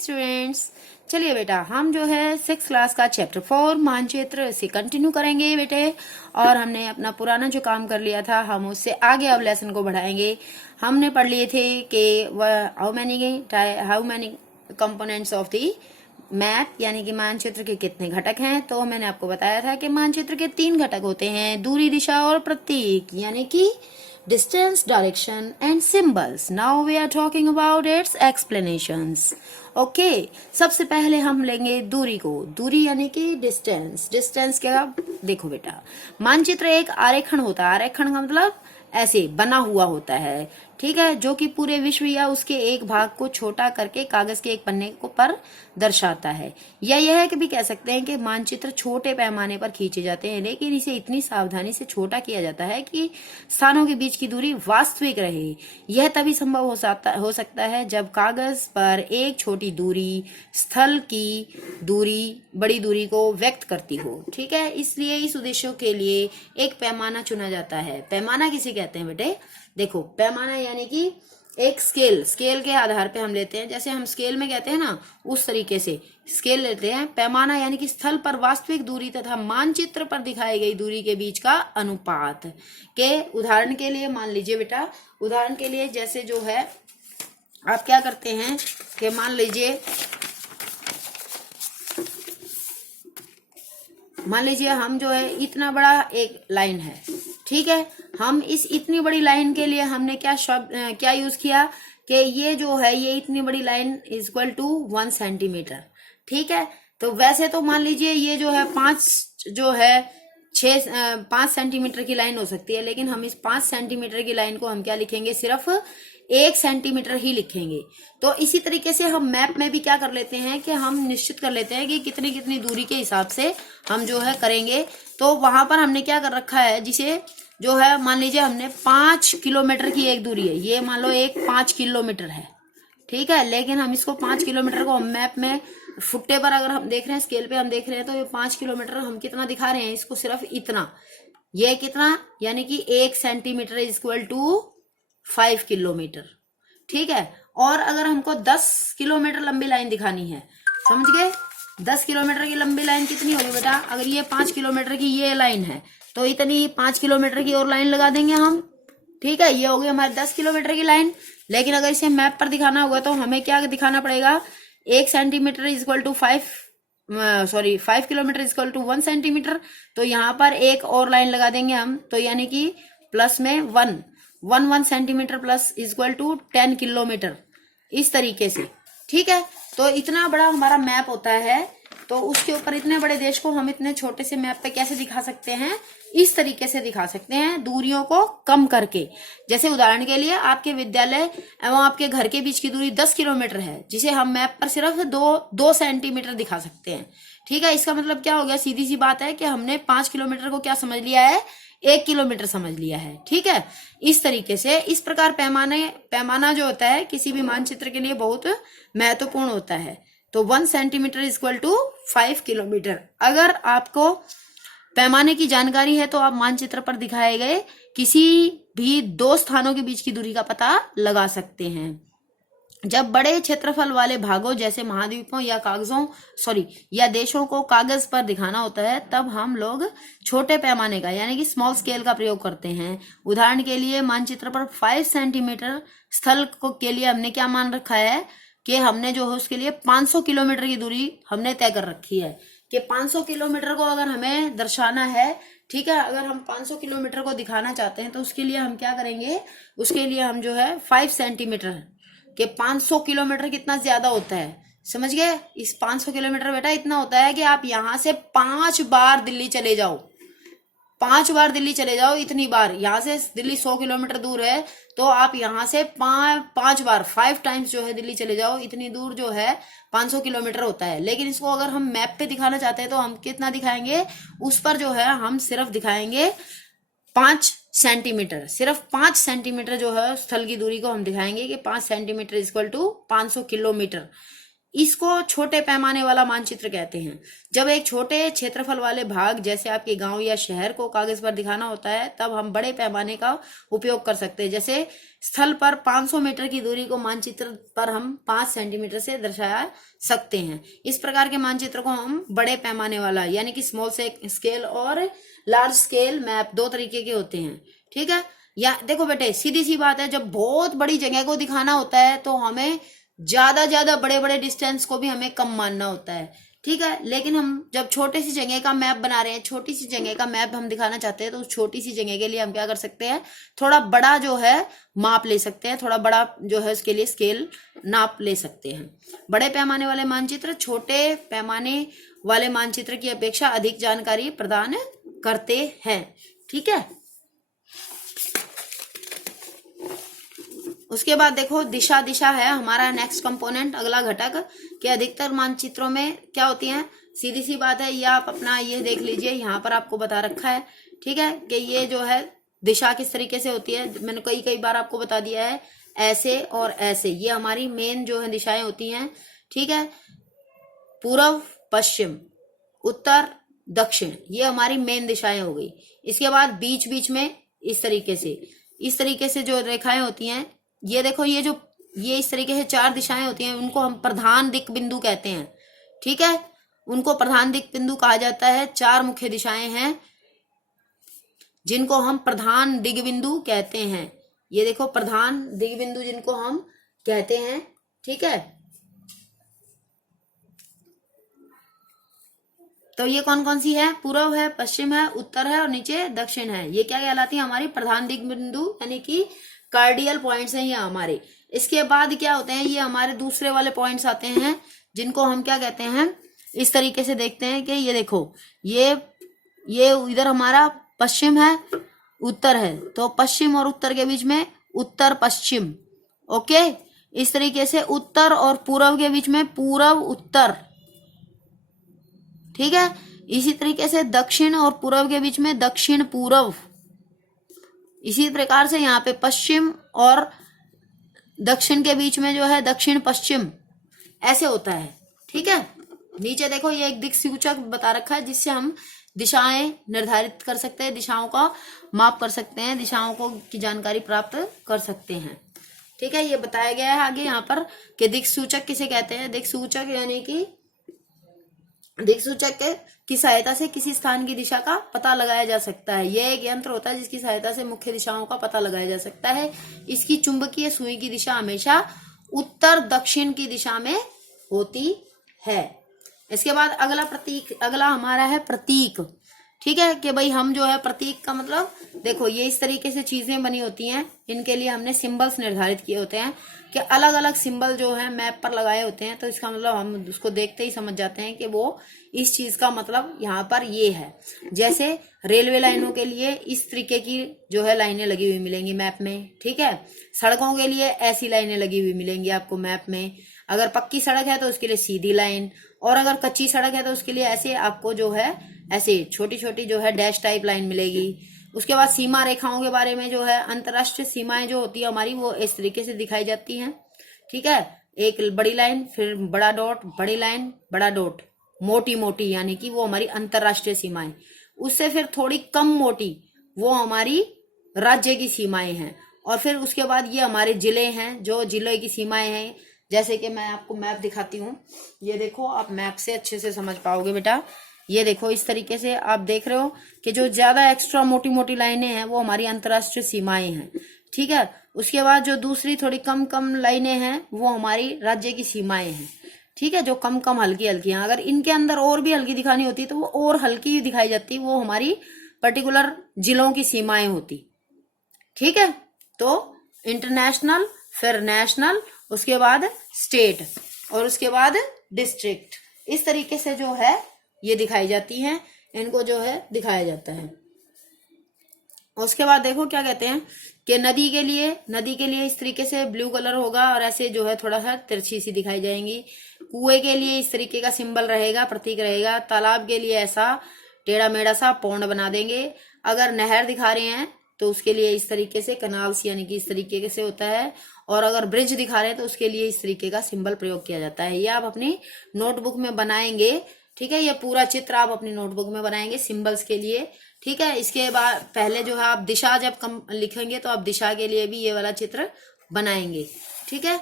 Students. चलिए बेटा, हम जो है 6 क्लास का चैप्टर 4 मानचित्र से कंटिन्यू करेंगे बेटे। और हमने अपना पुराना जो काम कर लिया था हम उससे आगे अब लेसन को बढ़ाएंगे। हमने पढ़ लिए थे कि how many components of the map, यानी कि मानचित्र के कितने घटक हैं। तो मैंने आपको बताया था कि मानचित्र के 3 घटक होते हैं, दूरी, दिशा और प्रतीक, यानी कि distance, direction and symbols. Now we are talking about its explanations. Okay, सबसे पहले हम लेंगे दूरी को। दूरी यानी कि डिस्टेंस। डिस्टेंस क्या, देखो बेटा, मानचित्र एक आरेखन होता है। आरेखन का मतलब ऐसे बना हुआ होता है, ठीक है, जो कि पूरे विश्व या उसके एक भाग को छोटा करके कागज के एक पन्ने को पर दर्शाता है। या यह कि भी कह सकते हैं कि मानचित्र छोटे पैमाने पर खींचे जाते हैं, लेकिन इसे इतनी सावधानी से छोटा किया जाता है कि स्थानों के बीच की दूरी वास्तविक रहे। यह तभी संभव हो सकता है जब कागज पर एक छोटी दूरी स्थल की दूरी बड़ी दूरी को व्यक्त करती हो, ठीक है। इसलिए इस उद्देश्यों के लिए एक पैमाना चुना जाता है। पैमाना किसे कहते हैं बेटे? देखो, पैमाना यानी कि एक स्केल के आधार पे हम लेते हैं, जैसे हम स्केल में कहते हैं ना, उस तरीके से स्केल लेते हैं। पैमाना यानी कि स्थल पर वास्तविक दूरी तथा मानचित्र पर दिखाई गई दूरी के बीच का अनुपात। के उदाहरण के लिए मान लीजिए बेटा, उदाहरण के लिए जैसे जो है आप क्या करते हैं कि मान लीजिए हम जो है इतना बड़ा एक लाइन है, ठीक है। हम इस इतनी बड़ी लाइन के लिए हमने क्या यूज किया कि ये जो है ये इतनी बड़ी line is equal to 1 centimetre, ठीक है। तो वैसे तो मान लीजिए ये जो है 5 सेंटीमीटर की लाइन हो सकती है, लेकिन हम इस 5 सेंटीमीटर की लाइन को हम क्या लिखेंगे, सिर्फ 1 सेंटीमीटर ही लिखेंगे। तो इसी तरीके से हम मैप में भी क्या कर लेते हैं कि हम निश्चित कर लेते हैं कि कितनी कितनी दूरी के हिसाब से हम जो है करेंगे। तो वहां पर हमने क्या कर रखा है, जिसे जो है मान लीजिए हमने 5 किलोमीटर की एक दूरी है, ये मान लो एक 5 किलोमीटर है, ठीक है। लेकिन हम इसको 5 किलोमीटर को हम मैप में फुट्टे पर अगर हम देख रहे हैं, स्केल पे हम देख रहे हैं, तो ये 5 किलोमीटर हम कितना दिखा रहे हैं, इसको सिर्फ इतना, ये कितना, यानी कि 1 centimetre is equal to 5 kilometre, ठीक है। और अगर हमको 10 किलोमीटर लंबी लाइन दिखानी है, समझ गए, 10 किलोमीटर की लंबी लाइन कितनी होगी बेटा? अगर ये 5 किलोमीटर की ये लाइन है तो इतनी 5 किलोमीटर की और लाइन लगा देंगे हम, ठीक है। ये होगी हमारी 10 किलोमीटर की लाइन। लेकिन अगर इसे मैप पर दिखाना होगा तो हमें क्या दिखाना पड़ेगा, 1 centimetre is equal to 5 kilometre is equal to 1 centimetre. तो यहाँ पर एक और लाइन लगा देंगे हम, तो यानी कि प्लस में 1 centimetre plus is equal to 10 kilometre, इस तरीके से, ठीक है। तो इतना बड़ा हमारा मैप होता है, तो उसके ऊपर इतने बड़े देश को हम इतने छोटे से मैप पे कैसे दिखा सकते हैं? इस तरीके से दिखा सकते हैं, दूरियों को कम करके। जैसे उदाहरण के लिए आपके विद्यालय एवं आपके घर के बीच की दूरी 10 किलोमीटर है, जिसे हम मैप पर सिर्फ 2 सेंटीमीटर दिखा सकते हैं, ठीक है। इसका मतलब क्या हो गया, सीधी सी बात है कि हमने 5 किलोमीटर को क्या समझ लिया है, 1 किलोमीटर समझ लिया है, ठीक है। इस तरीके से, इस प्रकार पैमाना जो होता है किसी भी मानचित्र के लिए बहुत महत्वपूर्ण होता है। तो 1 centimetre is equal to 5 kilometre. अगर आपको पैमाने की जानकारी है तो आप मानचित्र पर दिखाए गए किसी भी 2 स्थानों के बीच की दूरी का पता लगा सकते हैं। जब बड़े क्षेत्रफल वाले भागों जैसे महाद्वीपों या देशों को कागज पर दिखाना होता है, तब हम लोग छोटे पैमाने का यानी कि स्मॉल स्केल का प्रयोग करते हैं। उदाहरण के लिए मानचित्र पर 5 सेंटीमीटर स्थल के लिए हमने क्या मान रखा है कि हमने जो है उसके लिए 500 किलोमीटर की दूरी हमने तय कर रखी है कि 500 किलोमीटर को अगर हमें दर्शाना है, ठीक है, अगर हम 500 किलोमीटर को दिखाना चाहते हैं तो उसके लिए हम क्या करेंगे, उसके लिए हम जो है 5 सेंटीमीटर के 500 किलोमीटर कितना ज्यादा होता है, समझ गए। इस 500 किलोमीटर बेटा इतना होता है कि आप यहां से 5 बार दिल्ली चले जाओ, 5 बार दिल्ली चले जाओ, इतनी बार। यहाँ से दिल्ली 100 किलोमीटर दूर है, तो आप यहाँ से 5 बार 5 टाइम्स जो है दिल्ली चले जाओ, इतनी दूर जो है 500 किलोमीटर होता है। लेकिन इसको अगर हम मैप पे दिखाना चाहते हैं तो हम कितना दिखाएंगे, उस पर जो है हम सिर्फ दिखाएंगे 5 सेंटीमीटर, सिर्फ 5 सेंटीमीटर जो है स्थल की दूरी को हम दिखाएंगे कि 5 सेंटीमीटर इक्वल टू 500 किलोमीटर। इसको छोटे पैमाने वाला मानचित्र कहते हैं। जब एक छोटे क्षेत्रफल वाले भाग जैसे आपके गांव या शहर को कागज पर दिखाना होता है तब हम बड़े पैमाने का उपयोग कर सकते हैं। जैसे स्थल पर 500 मीटर की दूरी को मानचित्र पर हम 5 सेंटीमीटर से दर्शाया सकते हैं। इस प्रकार के मानचित्र को हम बड़े पैमाने वाला यानी कि स्मॉल स्केल और लार्ज स्केल मैप दो तरीके के होते हैं। ठीक है, या देखो बेटे सीधी सी बात है, जब बहुत बड़ी जगह को दिखाना होता है तो हमें ज्यादा बड़े बड़े डिस्टेंस को भी हमें कम मानना होता है। ठीक है, लेकिन हम जब छोटी सी जगह का मैप बना रहे हैं, छोटी सी जगह का मैप हम दिखाना चाहते हैं, तो उस छोटी सी जगह के लिए हम क्या कर सकते हैं, थोड़ा बड़ा जो है माप ले सकते हैं, थोड़ा बड़ा जो है उसके लिए स्केल नाप ले सकते हैं। बड़े पैमाने वाले मानचित्र छोटे पैमाने वाले मानचित्र की अपेक्षा अधिक जानकारी प्रदान करते हैं। ठीक है, उसके बाद देखो दिशा है हमारा नेक्स्ट कंपोनेंट, अगला घटक कि अधिकतर मानचित्रों में क्या होती है, सीधी सी बात है, ये आप अपना ये देख लीजिए, यहाँ पर आपको बता रखा है। ठीक है, कि ये जो है दिशा किस तरीके से होती है, मैंने कई बार आपको बता दिया है, ऐसे और ऐसे, ये हमारी मेन जो है दिशाएं होती हैं। ठीक है, पूर्व पश्चिम उत्तर दक्षिण, ये हमारी मेन दिशाएं हो गई। इसके बाद बीच बीच में इस तरीके से जो रेखाएं होती हैं, ये देखो ये इस तरीके से 4 दिशाएं होती हैं, उनको हम प्रधान दिक् बिंदु कहते हैं। ठीक है, उनको प्रधान दिक् बिंदु कहा जाता है। 4 मुख्य दिशाएं हैं जिनको हम प्रधान दिग् बिंदु कहते हैं। ये देखो प्रधान दिग् बिंदु जिनको हम कहते हैं। ठीक है, तो ये कौन कौन सी है, पूर्व है, पश्चिम है, उत्तर है और नीचे दक्षिण है। ये क्या कहलाती है, हमारी प्रधान दिग् बिंदु यानी कि कार्डियल पॉइंट्स हैं ये हमारे। इसके बाद क्या होते हैं, ये हमारे दूसरे वाले पॉइंट्स आते हैं जिनको हम क्या कहते हैं, इस तरीके से देखते हैं कि ये देखो ये इधर हमारा पश्चिम है, उत्तर है, तो पश्चिम और उत्तर के बीच में उत्तर पश्चिम। ओके, इस तरीके से उत्तर और पूर्व के बीच में पूर्व उत्तर। ठीक है, इसी तरीके से दक्षिण और पूर्व के बीच में दक्षिण पूर्व। इसी प्रकार से यहाँ पे पश्चिम और दक्षिण के बीच में जो है दक्षिण पश्चिम, ऐसे होता है। ठीक है, नीचे देखो ये एक दिक्सूचक बता रखा है जिससे हम दिशाएं निर्धारित कर सकते हैं, दिशाओं का माप कर सकते हैं, दिशाओं को की जानकारी प्राप्त कर सकते हैं। ठीक है, ये बताया गया है आगे यहाँ पर कि दिक्सूचक किसे कहते हैं। दिक्सूचक यानी कि दिक्सूचक की सहायता से किसी स्थान की दिशा का पता लगाया जा सकता है। यह एक यंत्र होता है जिसकी सहायता से मुख्य दिशाओं का पता लगाया जा सकता है। इसकी चुंबकीय सुई की दिशा हमेशा उत्तर दक्षिण की दिशा में होती है। इसके बाद अगला हमारा है प्रतीक। ठीक है, कि भाई हम जो है प्रतीक का मतलब देखो ये इस तरीके से चीजें बनी होती हैं, इनके लिए हमने सिंबल्स निर्धारित किए होते हैं कि अलग अलग सिंबल जो है मैप पर लगाए होते हैं, तो इसका मतलब हम उसको देखते ही समझ जाते हैं कि वो इस चीज का मतलब यहाँ पर ये है। जैसे रेलवे लाइनों के लिए इस तरीके की जो है लाइनें लगी हुई मिलेंगी मैप में। ठीक है, सड़कों के लिए ऐसी लाइनें लगी हुई मिलेंगी आपको मैप में। अगर पक्की सड़क है तो उसके लिए सीधी लाइन, और अगर कच्ची सड़क है तो उसके लिए ऐसे आपको जो है ऐसे छोटी छोटी जो है डैश टाइप लाइन मिलेगी। उसके बाद सीमा रेखाओं के बारे में जो है अंतरराष्ट्रीय सीमाएं जो होती है हमारी वो इस तरीके से दिखाई जाती हैं। ठीक है, एक बड़ी लाइन, फिर बड़ा डॉट, बड़ी लाइन, बड़ा डॉट, मोटी मोटी यानी कि वो हमारी अंतरराष्ट्रीय सीमाएं। उससे फिर थोड़ी कम मोटी वो हमारी राज्य की सीमाएं हैं। और फिर उसके बाद ये हमारे जिले हैं, जो जिले की सीमाएं हैं। जैसे कि मैं आपको मैप दिखाती हूँ, ये देखो, आप मैप से अच्छे से समझ पाओगे बेटा। ये देखो इस तरीके से आप देख रहे हो कि जो ज्यादा एक्स्ट्रा मोटी मोटी लाइनें हैं वो हमारी अंतरराष्ट्रीय सीमाएं हैं। ठीक है, उसके बाद जो दूसरी थोड़ी कम कम लाइनें हैं वो हमारी राज्य की सीमाएं हैं। ठीक है, जो कम कम हल्की हल्की हैं, अगर इनके अंदर और भी हल्की दिखानी होती तो वो और हल्की दिखाई जाती, वो हमारी पर्टिकुलर जिलों की सीमाएं होती। ठीक है, तो इंटरनेशनल, फिर नेशनल, उसके बाद स्टेट और उसके बाद डिस्ट्रिक्ट, इस तरीके से जो है ये दिखाई जाती हैं, इनको जो है दिखाया जाता है। उसके बाद देखो क्या कहते हैं कि नदी के लिए इस तरीके से ब्लू कलर होगा और ऐसे जो है थोड़ा सा तिरछी सी दिखाई जाएंगी। कुएं के लिए इस तरीके का सिंबल रहेगा, प्रतीक रहेगा। तालाब के लिए ऐसा टेढ़ा मेढ़ा सा पौंड बना देंगे। अगर नहर दिखा रहे हैं तो उसके लिए इस तरीके से कनाल्स यानी कि इस तरीके से होता है। और अगर ब्रिज दिखा रहे हैं तो उसके लिए इस तरीके का सिंबल प्रयोग किया जाता है। ये आप अपनी नोटबुक में बनाएंगे, ठीक है। ये पूरा चित्र आप अपनी नोटबुक में बनाएंगे सिंबल्स के लिए, ठीक है। इसके बाद पहले जो है आप दिशा जब कम लिखेंगे तो आप दिशा के लिए भी ये वाला चित्र बनाएंगे, ठीक है।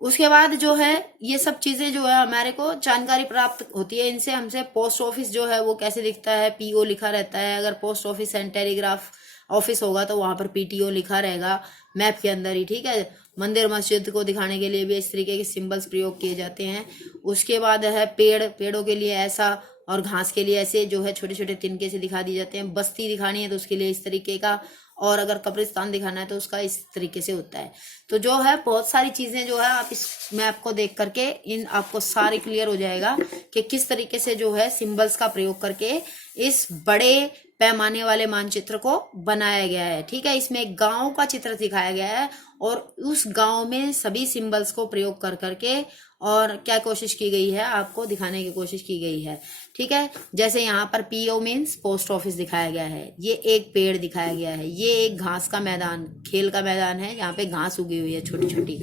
उसके बाद जो है ये सब चीजें जो है हमारे को जानकारी प्राप्त होती है इनसे। हमसे पोस्ट ऑफिस जो है वो कैसे दिखता है, पीओ लिखा रहता है। अगर post office and telegraph office होगा तो वहां पर पीटीओ लिखा रहेगा मैप के अंदर ही, ठीक है। मंदिर मस्जिद को दिखाने के लिए भी इस तरीके के सिंबल्स प्रयोग किए जाते हैं। उसके बाद है पेड़ों के लिए ऐसा और घास के लिए ऐसे जो है छोटे छोटे तिनके से दिखा दिए जाते हैं। बस्ती दिखानी है तो उसके लिए इस तरीके का, और अगर कब्रिस्तान दिखाना है तो उसका इस तरीके से होता है। तो जो है बहुत सारी चीजें जो है आप इस मैप को देख करके इन आपको सारी क्लियर हो जाएगा कि किस तरीके से जो है सिंबल्स का प्रयोग करके इस बड़े पैमाने वाले मानचित्र को बनाया गया है, ठीक है। इसमें एक गांव का चित्र दिखाया गया है और उस गांव में सभी सिंबल्स को प्रयोग कर करके और क्या कोशिश की गई है आपको दिखाने की कोशिश की गई है, ठीक है। जैसे यहाँ पर पीओ मीन्स पोस्ट ऑफिस दिखाया गया है, ये एक पेड़ दिखाया गया है, ये एक घास का मैदान खेल का मैदान है, यहाँ पे घास उगी हुई है छोटी छोटी,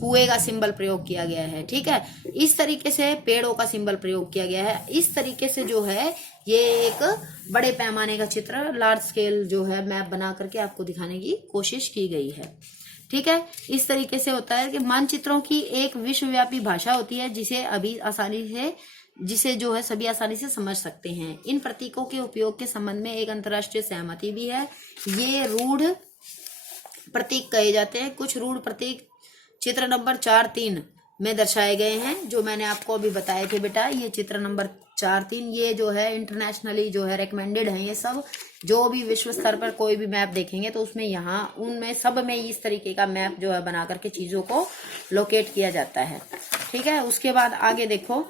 कुएं का सिंबल प्रयोग किया गया है, ठीक है। इस तरीके से पेड़ों का सिंबल प्रयोग किया गया है। इस तरीके से जो है ये एक बड़े पैमाने का चित्र लार्ज स्केल जो है मैप बना करके आपको दिखाने की कोशिश की गई है, ठीक है। इस तरीके से होता है कि मानचित्रों की एक विश्वव्यापी भाषा होती है जिसे जो है सभी आसानी से समझ सकते हैं। इन प्रतीकों के उपयोग के संबंध में एक अंतर्राष्ट्रीय सहमति भी है। ये रूढ़ प्रतीक कहे जाते हैं। कुछ रूढ़ प्रतीक चित्र नंबर 4-3 में दर्शाए गए हैं, जो मैंने आपको अभी बताए थे बेटा। ये चित्र नंबर 4-3 ये जो है इंटरनेशनली जो है रिकमेंडेड है। ये सब जो भी विश्व स्तर पर कोई भी मैप देखेंगे तो उसमें यहाँ उनमें सब में इस तरीके का मैप जो है बना करके चीजों को लोकेट किया जाता है, ठीक है। उसके बाद आगे देखो,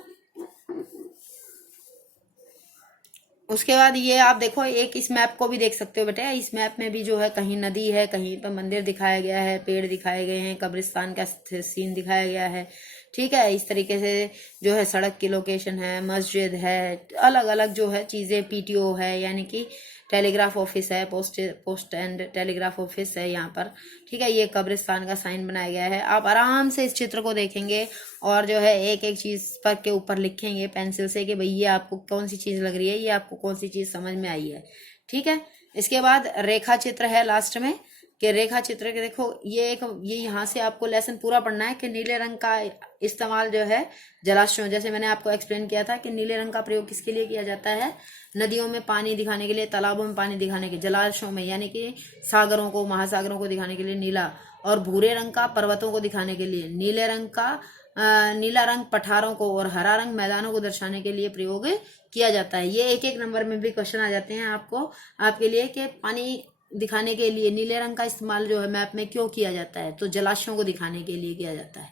उसके बाद ये आप देखो एक इस मैप को भी देख सकते हो बेटा। इस मैप में भी जो है कहीं नदी है, कहीं पर मंदिर दिखाया गया है, पेड़ दिखाए गए हैं, कब्रिस्तान का सीन दिखाया गया है, ठीक है। इस तरीके से जो है सड़क की लोकेशन है, मस्जिद है, अलग अलग जो है चीजें, पीटीओ है यानी कि टेलीग्राफ ऑफिस है, पोस्ट एंड टेलीग्राफ ऑफिस है यहाँ पर, ठीक है। ये कब्रिस्तान का साइन बनाया गया है। आप आराम से इस चित्र को देखेंगे और जो है एक एक चीज पर के ऊपर लिखेंगे पेंसिल से कि भाई ये आपको कौन सी चीज लग रही है, ये आपको कौन सी चीज समझ में आई है, ठीक है। इसके बाद रेखा चित्र है लास्ट में कि रेखा चित्र के देखो ये यहाँ से आपको लेसन पूरा पढ़ना है कि नीले रंग का इस्तेमाल जो है जलाशयों, जैसे मैंने आपको एक्सप्लेन किया था कि नीले रंग का प्रयोग किसके लिए किया जाता है, नदियों में पानी दिखाने के लिए, तालाबों में पानी दिखाने के, जलाशयों में यानी कि सागरों को, महासागरों को दिखाने के लिए नीला, और भूरे रंग का पर्वतों को दिखाने के लिए, नीला रंग पठारों को और हरा रंग मैदानों को दर्शाने के लिए प्रयोग किया जाता है। ये एक एक नंबर में भी क्वेश्चन आ जाते हैं आपके लिए कि पानी दिखाने के लिए नीले रंग का इस्तेमाल जो है मैप में क्यों किया जाता है, तो जलाशयों को दिखाने के लिए किया जाता है,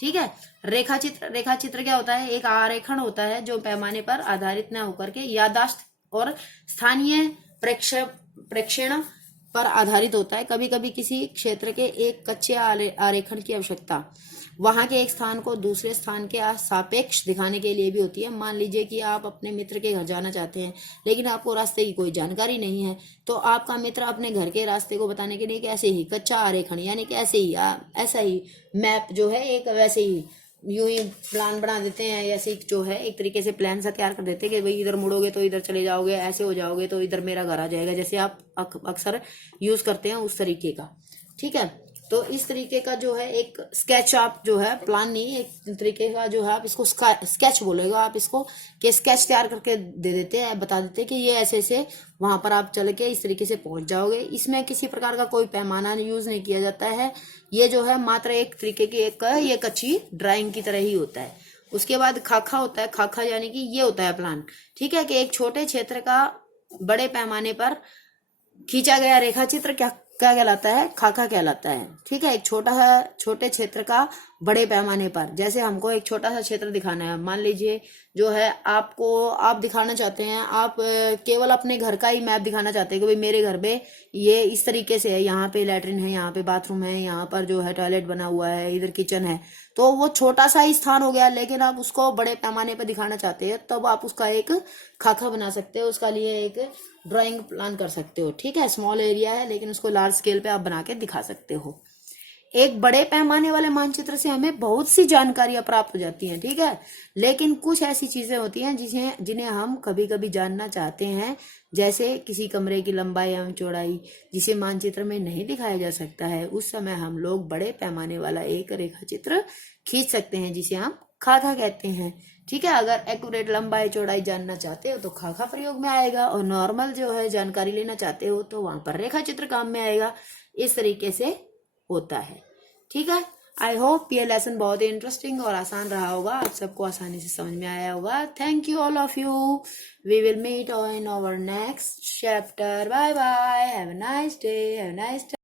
ठीक है। रेखा चित्र क्या होता है, एक आरेखण होता है जो पैमाने पर आधारित न होकर के याददाश्त और स्थानीय प्रेक्षण पर आधारित होता है। कभी कभी किसी क्षेत्र के एक कच्चे आरेखण की आवश्यकता वहां के एक स्थान को दूसरे स्थान के सापेक्ष दिखाने के लिए भी होती है। मान लीजिए कि आप अपने मित्र के घर जाना चाहते हैं लेकिन आपको रास्ते की कोई जानकारी नहीं है, तो आपका मित्र अपने घर के रास्ते को बताने के लिए कैसे ही कच्चा आरेखण यानी कि ऐसा ही मैप जो है एक वैसे ही यूं ही प्लान बना देते हैं, ऐसे जो है एक तरीके से प्लान सा तैयार कर देते हैं कि भाई इधर मुड़ोगे तो इधर चले जाओगे, ऐसे हो जाओगे तो इधर मेरा घर आ जाएगा, जैसे आप अक्सर यूज करते हैं उस तरीके का, ठीक है। तो इस तरीके का जो है एक स्केच आप जो है प्लान नहीं, एक तरीके का जो है आप इसको स्केच बोलेगा आप इसको कि स्केच तैयार करके दे देते हैं, बता देते हैं कि ये ऐसे ऐसे वहां पर आप चल के इस तरीके से पहुंच जाओगे। इसमें किसी प्रकार का कोई पैमाना यूज नहीं किया जाता है। ये जो है मात्र एक तरीके की ये कच्ची ड्राइंग की तरह ही होता है। उसके बाद खाका होता है, खाका यानी कि ये होता है प्लान, ठीक है, कि एक छोटे क्षेत्र का बड़े पैमाने पर खींचा गया रेखा चित्र क्या कहलाता है, खाका कहलाता है, ठीक है। एक छोटे क्षेत्र का बड़े पैमाने पर, जैसे हमको एक छोटा सा क्षेत्र दिखाना है, मान लीजिए जो है आप दिखाना चाहते हैं, आप केवल अपने घर का ही मैप दिखाना चाहते हैं कि भाई मेरे घर में ये इस तरीके से है, यहाँ पे लैट्रिन है, यहाँ पे बाथरूम है, यहाँ पर जो है टॉयलेट बना हुआ है, इधर किचन है, तो वो छोटा सा ही स्थान हो गया, लेकिन आप उसको बड़े पैमाने पर दिखाना चाहते हैं तब आप उसका एक खाका बना सकते हो, उसका लिए एक ड्राइंग प्लान कर सकते हो, ठीक है। स्मॉल एरिया है लेकिन उसको लार्ज स्केल पे आप बना के दिखा सकते हो। एक बड़े पैमाने वाले मानचित्र से हमें बहुत सी जानकारियां प्राप्त हो जाती हैं, ठीक है। लेकिन कुछ ऐसी चीजें होती हैं जिन्हें हम कभी कभी जानना चाहते हैं, जैसे किसी कमरे की लंबाई एवं चौड़ाई, जिसे मानचित्र में नहीं दिखाया जा सकता है। उस समय हम लोग बड़े पैमाने वाला एक रेखा चित्र खींच सकते हैं, जिसे हम खाका कहते हैं, ठीक है। अगर एक्यूरेट लंबाई चौड़ाई जानना चाहते हो तो खाका प्रयोग में आएगा, और नॉर्मल जो है जानकारी लेना चाहते हो तो वहां पर रेखा चित्र काम में आएगा। इस तरीके से होता है, ठीक है। आई होप ये लेसन बहुत ही इंटरेस्टिंग और आसान रहा होगा, आप सबको आसानी से समझ में आया होगा। Thank you all of you. We will meet in our next chapter. Bye bye. Have a nice day. Have a nice day.